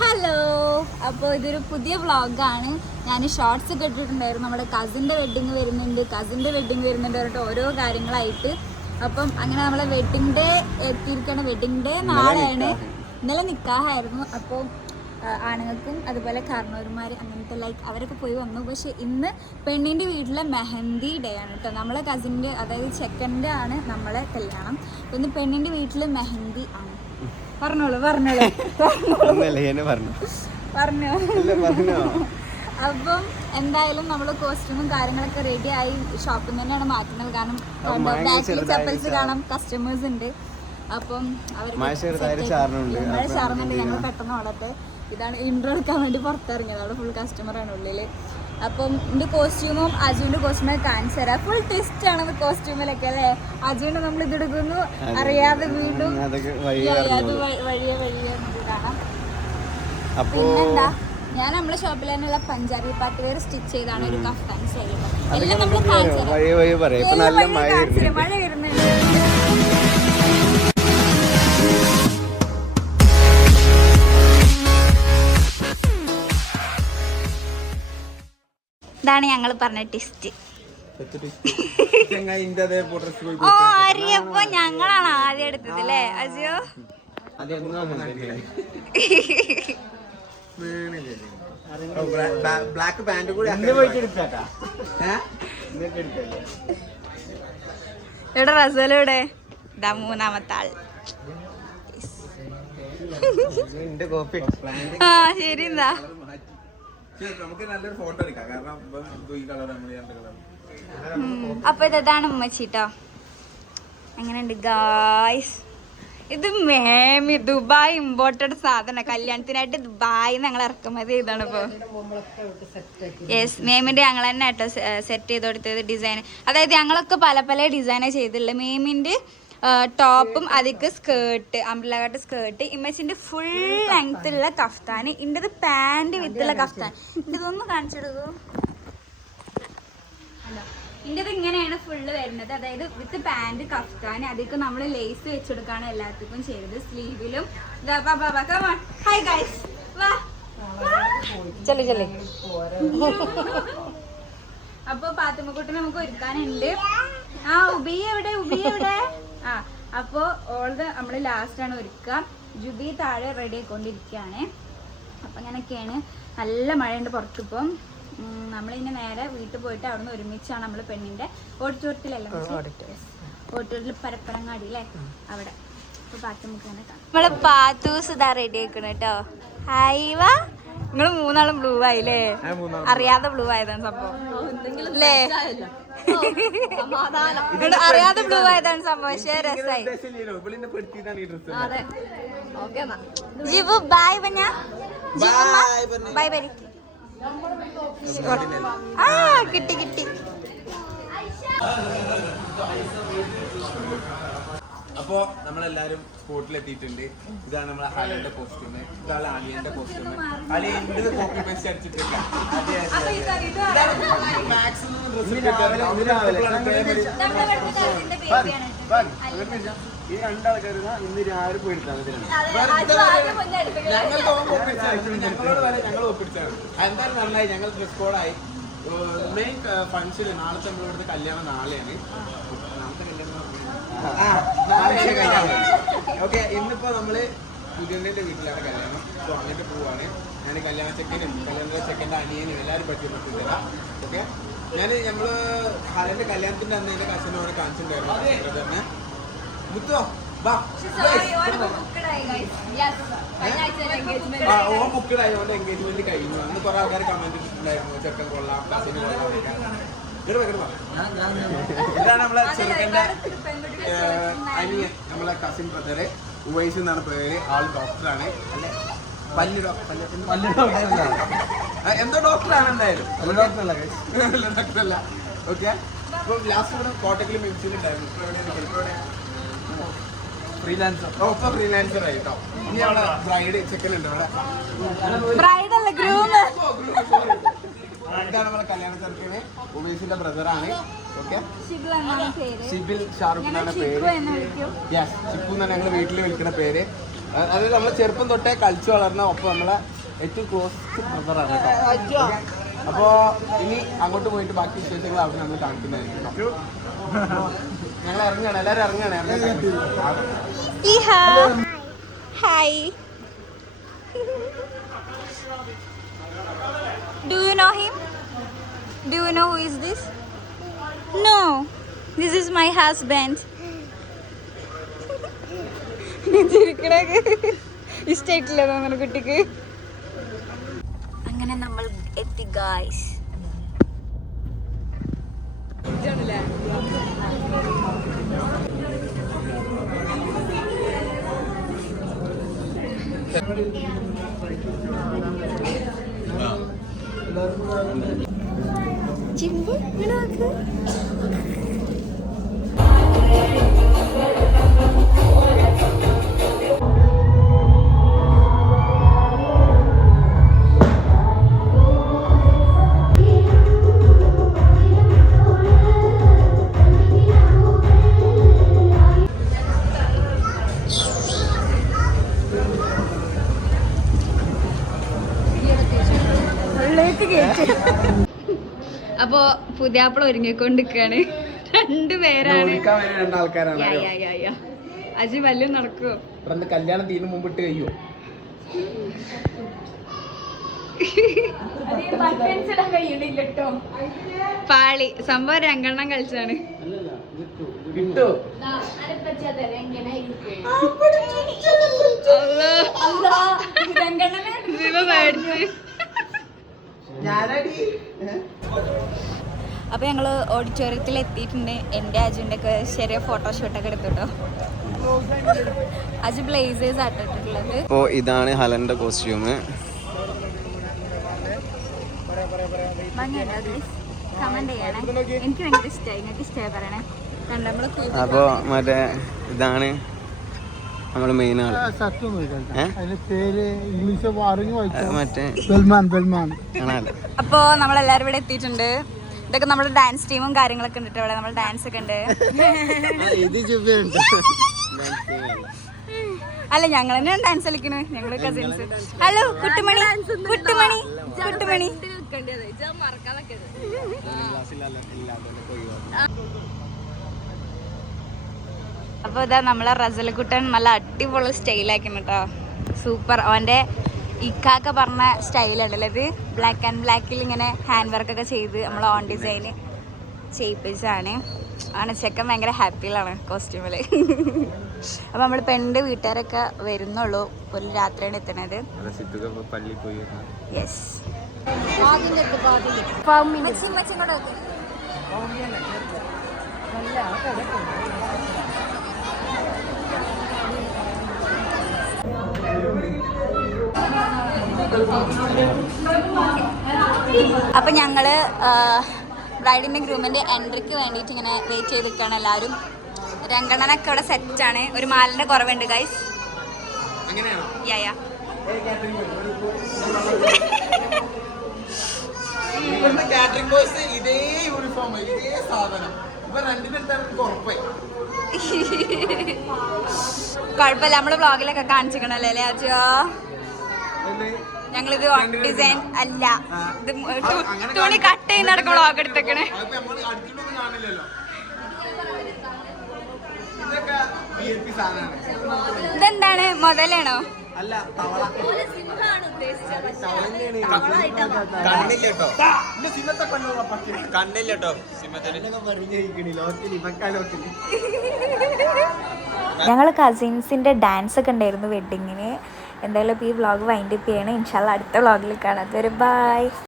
Hello, അപ്പോൾ ഇതൊരു പുതിയ വ്ളോഗാണ്. ഞാൻ ഷോർട്സ് ഒക്കെ ഇട്ടിട്ടുണ്ടായിരുന്നു. നമ്മുടെ കസിൻ്റെ വെഡ്ഡിങ് വരുന്നുണ്ട് പറഞ്ഞിട്ട് ഓരോ കാര്യങ്ങളായിട്ട്. അപ്പം അങ്ങനെ നമ്മളെ വെഡ്ഡിങ് ഡേ എത്തിയിരിക്കുകയാണ്. വെഡ്ഡിങ് ഡേ നാളെയാണ്. ഇന്നലെ നിക്കാഹായിരുന്നു. അപ്പോൾ ആണുങ്ങൾക്കും അതുപോലെ കാരണവന്മാർ അങ്ങനത്തെ അവരൊക്കെ പോയി വന്നു. പക്ഷെ ഇന്ന് പെണ്ണിൻ്റെ വീട്ടിലെ മെഹന്തി ഡേ ആണ് കേട്ടോ. നമ്മളെ കസിൻ്റെ അതായത് ചെക്കൻ്റെ ആണ് നമ്മളെ കല്യാണം. അപ്പോൾ ഇന്ന് പെണ്ണിൻ്റെ വീട്ടിൽ മെഹന്തി ആണ്. പറഞ്ഞോളൂ. അപ്പം എന്തായാലും നമ്മൾ കോസ്റ്റ്യൂമും കാര്യങ്ങളൊക്കെ റെഡി ആയി ഷോപ്പിൽ നിന്ന് തന്നെയാണ് മാറ്റുന്നത്. കാരണം ബാക്കിൽ ചപ്പൽസ് കാണാം, കസ്റ്റമേഴ്സ് ഉണ്ട്. അപ്പം അവർ മഴ ചാറുന്നുണ്ട്. ഞങ്ങൾ പെട്ടെന്ന് ഓടത്ത് ഇതാണ് ഇൻട്രോ എടുക്കാൻ വേണ്ടി പുറത്തിറങ്ങിയത്. അവിടെ ഫുൾ കസ്റ്റമറാണ് ഉള്ളിൽ. അപ്പം എൻ്റെ കോസ്റ്റ്യൂമും അജുവിൻ്റെ കോസ്റ്റ്യൂമൊക്കെ കാണിച്ചു തരാം. ഫുൾ ട്വിസ്റ്റ് ആണ് കോസ്റ്റ്യൂമിലൊക്കെ അല്ലേ. അജുവിൻ്റെ നമ്മൾ ഇതെടുക്കുന്നു, അറിയാതെ വീണ്ടും വഴിയെ കാണാം. പിന്നെന്താ, ഞാൻ നമ്മളെ ഷോപ്പിൽ തന്നെയുള്ള പഞ്ചാബി പാട്ട് വെയർ സ്റ്റിച്ച് ചെയ്താണ് ഒരു കഫ്താൻ സ്റ്റൈൽ. എല്ലാം നമ്മൾ കാണിച്ചു തരാം. മഴ വരുന്നുണ്ട്. ഇതാണ് ഞങ്ങൾ പറഞ്ഞ ടിസ്റ്റ്. ഓ അറിയപ്പോ ഞങ്ങളാണ് ആദ്യം എടുത്തത് അല്ലേ അജയോ? ഇവിടെ റസൂലൂടെ ഇതാ മൂന്നാമത്തെ ആൾ. ആ ശരി. എന്താ അപ്പൊ ഇതാണ് ഉമ്മച്ചിട്ടോ. എങ്ങനെയുണ്ട് ഗായ്സ്? ഇത് മേമി ദുബായ് ഇമ്പോർട്ടഡ് സാധന. കല്യാണത്തിനായിട്ട് ദുബായി ഞങ്ങൾ ഇറക്കുമതി ചെയ്താണ് ഇപ്പൊ. യെസ്, മേമിന്റെ ഞങ്ങൾ തന്നെ കേട്ടോ സെറ്റ് ചെയ്ത് കൊടുത്തത് ഡിസൈൻ. അതായത് ഞങ്ങളൊക്കെ പല പല ഡിസൈനാണ് ചെയ്തിട്ടുള്ളത്. മേമിന്റെ ടോപ്പും അതിക്ക് സ്കേർട്ട്, അംബ്രല കട്ട് സ്കേർട്ട്, ഇമ്മച്ചിന്റെ ഫുൾ ലെങ്ത്തുള്ള കഫ്താൻ, ഇന്റത് പാന്റ് വിത്തുള്ള കഫ്താൻ. ഇതൊന്നും കാണിച്ചെടുക്കൂ. ഇന്റത് ഇങ്ങനെയാണ് ഫുള്ള് വരുന്നത്. അതായത് വിത്ത് പാന്റ് കഫ്താൻ, അതിക്ക് നമ്മൾ ലേസ് വെച്ചെടുക്കാണ് എല്ലാത്തിനും ചെയ്തത്. സ്ലീവിലും ഹായ് ഗൈസ് വാ. അപ്പൊ പാത്തുമ്മക്കുട്ടിനെ നമുക്ക് ഒരുക്കാനുണ്ട്. ആ ഉബി എവിടെ? ആ അപ്പോ ഓൾത് നമ്മള് ലാസ്റ്റ് ആണ് ഒരുക്കുക. ജുബി താഴെ റെഡി ആയിക്കൊണ്ടിരിക്കുകയാണ്. അപ്പൊ അങ്ങനെയൊക്കെയാണ്. നല്ല മഴയുണ്ട് പുറത്തിപ്പം. നമ്മളിങ്ങനെ നേരെ വീട്ടിൽ പോയിട്ട് അവിടെ നിന്ന് ഒരുമിച്ചാണ് നമ്മൾ പെണ്ണിന്റെ ഓഡിറ്റോറിയത്തിലല്ല, ഓഡിറ്റോറിയത്തിൽ പരപ്പരങ്ങാടി അല്ലേ അവിടെ. അപ്പൊ പാത്തുമ്മക്ക് തന്നെ കാണാം. നമ്മള് പാത്തൂസ് ഇതാ റെഡി ആക്കണം കേട്ടോ. ഹായ് വാ. നിങ്ങൾ മൂന്നാളും ബ്ലൂ ആയില്ലേ? അറിയാതെ ബ്ലൂ ആയതാണ് സംഭവം അല്ലേ? അറിയാതെ ബ്ലൂ ആയതാണ് സംഭവം. പക്ഷേ രസായി. ജിബു ബായ് പറഞ്ഞ ബൈ ബൈ. ആ കിട്ടി. അപ്പോ നമ്മളെല്ലാരും സ്പോട്ടിലെത്തിയിട്ടുണ്ട്. ഇതാണ് നമ്മളെ ഹാലിന്റെ കോസ്റ്റ്യൂം, ഇതാണ് അലിയന്റെ കോസ്റ്റ്യൂം. അലിയന്റെ കോപ്പി പേസ്റ്റ് അടിച്ചിട്ടില്ല. ഈ രണ്ടാൾക്കാർ ഇന്ന് രാവിലെ പോയിട്ടാണ് ഞങ്ങൾ ഒപ്പിടിച്ചാണ്. എന്തായാലും നന്നായി. ഞങ്ങൾ ഡ്രസ് കോഡായി. മെയിൻ ഫംഗ്ഷൻ നാളത്തെ നമ്മളിവിടുത്തെ കല്യാണം നാളെയാണ്. ഓക്കെ, ഇന്നിപ്പോ നമ്മള് പുതിയന്റെ വീട്ടിലാണ് കല്യാണം. സോ അങ്ങോട്ട് പോവാണ്. ഞാൻ കല്യാണ ചെക്കൻ്റെ അനിയനും എല്ലാവരും പറ്റിയിട്ടുണ്ടാ. ഓക്കെ, നമ്മള് ഹാലന്റെ കല്യാണത്തിന്റെ അന്ന് എന്റെ കസിനോട് കാണിച്ചിട്ടുണ്ടായിരുന്നു ബ്രദറിന്. മുത്തോ വാ. ഓ ബുക്കഡായി. ഓന്റെ എൻഗേജ്മെന്റ് കഴിഞ്ഞു. അന്ന് കുറെ ആൾക്കാർ കമന്റ് ഇട്ടിട്ടുണ്ടായിരുന്നു ചെക്കൻ കൊള്ളാം, കസിന് കൊള്ളാം. ഇതാണ് നമ്മളെ ചെറുക്കന്റെ അനിയൻ, നമ്മളെ കസിൻ ബ്രദറ് ഉവൈസ് എന്നാണ് പേര്. ആൾ ഡോക്ടറാണ്. അല്ലെ പല്ല് എന്തോ ഡോക്ടറാണ്. എന്തായാലും ഡോക്ടറല്ല. ഓക്കെ, ഇപ്പൊ ലാസ്റ്റ് ഇവിടെ കോട്ടക്കിൽ മിംസിലുണ്ടായിരുന്നു. ഫ്രീലാൻസർ. ഇപ്പൊ ഫ്രീലാൻസർ ആയിട്ടോ. ഇനി അവിടെ ബ്രൈഡ് ചെക്കനുണ്ട്. ഇതാണ് നമ്മളെ കല്യാണ ചെറുക്കന് ഉമേഷിന്റെ ബ്രദറാണ്. ഓക്കെ, സിബിൽ ഷാറുഖ് എന്നാണ് പേര്. യെസ്, ചിപ്പു എന്നാണ് ഞങ്ങൾ വീട്ടിൽ വിളിക്കുന്ന പേര്. അത് നമ്മൾ ചെറുപ്പം തൊട്ടേ കളിച്ചു വളർന്ന ഒപ്പം നമ്മളെ ഏറ്റവും ക്ലോസ് ബ്രദറാണ് കേട്ടോ. അപ്പോൾ ഇനി അങ്ങോട്ട് പോയിട്ട് ബാക്കി വിശേഷങ്ങൾ അവിടെ നമ്മൾ കാണിക്കുന്നതായിരിക്കും. ഞങ്ങൾ ഇറങ്ങുകയാണ്, എല്ലാവരും ഇറങ്ങുകയാണ്. Hi. Do you know him? Do you know who is this? No. This is my husband. ഇഷ്ടായിട്ടില്ല തോന്നുന്നു കുട്ടിക്ക്. അങ്ങനെ നമ്മൾ എത്തി ഗായ്സ്. ചിമ്പു നോക്ക്. അപ്പോ പുതിയാപ്പിള ഒരുങ്ങിക്കൊണ്ടിരിക്കാണ്. രണ്ടുപേരാണ്. അജി വല്ലതും നടക്കുവോ? കല്യാണം തീരുന്ന മുമ്പിട്ട് കഴിയോ? പാളി സംഭവം രണ്ടെണ്ണം കളിച്ചാണ്. അപ്പൊ ഞങ്ങള് ഓഡിറ്റോറിയത്തിൽ എത്തിയിട്ടുണ്ട്. എന്റെ അജുന്റെ ഒക്കെ ചെറിയ ഫോട്ടോഷൂട്ടൊക്കെ എടുത്തുട്ടോ. അജു ബ്ലേസേഴ്സ് ആട്ടിട്ടുള്ളത്. അപ്പോ ഇതാണ് ഹലന്റെ കോസ്റ്റ്യൂം. കമന്റ് ചെയ്യണേ. എനിക്ക് ഭയങ്കര ഇഷ്ടമായി. നിങ്ങൾക്ക് ഇഷ്ടമായി പറയണേ. അപ്പോ മറ്റേ ഇതാണ് നമ്മള് മെയിൻ ആള്. അപ്പോ നമ്മളെല്ലാരും ഇവിടെ എത്തിയിട്ടുണ്ട്. ഇതൊക്കെ നമ്മുടെ ഡാൻസ് ടീമും കാര്യങ്ങളൊക്കെ ഉണ്ട്. ഇവിടെ നമ്മൾ ഡാൻസ് ഒക്കെ ഉണ്ട്. അല്ല ഞങ്ങൾ തന്നെയാണ് ഡാൻസ് കളിക്കണേ. ഞങ്ങള് കസിൻസ്. ഹലോ കുട്ടുമണി കുട്ടുമണി കുട്ടുമണി. അപ്പൊ ഇതാ നമ്മളെ റസലക്കുട്ടൻ നല്ല അടിപൊളി സ്റ്റൈലാക്കണം കേട്ടോ. സൂപ്പർ. അവന്റെ ഇക്കാക്ക പറഞ്ഞ സ്റ്റൈലുണ്ടല്ലോ ഇത്. ബ്ലാക്ക് ആൻഡ് ബ്ലാക്കിൽ ഇങ്ങനെ ഹാൻഡ് വർക്കൊക്കെ ചെയ്ത് നമ്മൾ ഓൺ ഡിസൈന് ചെയ്യിപ്പിച്ചാണ്. ആണ് ചെക്കൻ ഭയങ്കര ഹാപ്പിയിലാണ് കോസ്റ്റ്യൂമില്. അപ്പൊ നമ്മള് പെണ്ണിന്റെ വീട്ടുകാരൊക്കെ വരുന്നുള്ളൂ. ഒരു രാത്രിയാണ് എത്തുന്നത്. യെസ്. അപ്പൊ ഞങ്ങള് ബ്രൈഡിന്റെ ഗ്രൂമിന്റെ എൻട്രിക്ക് വേണ്ടിയിട്ട് ഇങ്ങനെ വെയിറ്റ് ചെയ്ത് നിൽക്കുകയാണ് എല്ലാവരും. രംഗണ്ണനൊക്കെ ഇവിടെ സെറ്റാണ്. ഒരു മാലിന്റെ കുറവുണ്ട് ഗൈസ്. കുഴപ്പമില്ല. നമ്മള് വ്ളോഗിലൊക്കെ കാണിച്ചിക്കണല്ലേ അല്ലേ അച്ഛാ? ഞങ്ങളിത് ഡിസൈൻ അല്ല, ഇത് തുണി കട്ട് ചെയ്ത് നടക്കും വ്ളോഗ് എടുത്തേക്കണേ. ഇതെന്താണ് മുതലാണോ? ഞങ്ങൾ കസിൻസിന്റെ ഡാൻസ് ഒക്കെ ഉണ്ടായിരുന്നു വെഡിങ്ങിന്. എന്തായാലും ഇപ്പോൾ ഈ വ്ളോഗ് വൈൻഡ് അപ്പ് ചെയ്യണം. ഇൻഷാല്ലാ അടുത്ത വ്ളോഗിൽ കാണാം. അതുവരെ ബൈ.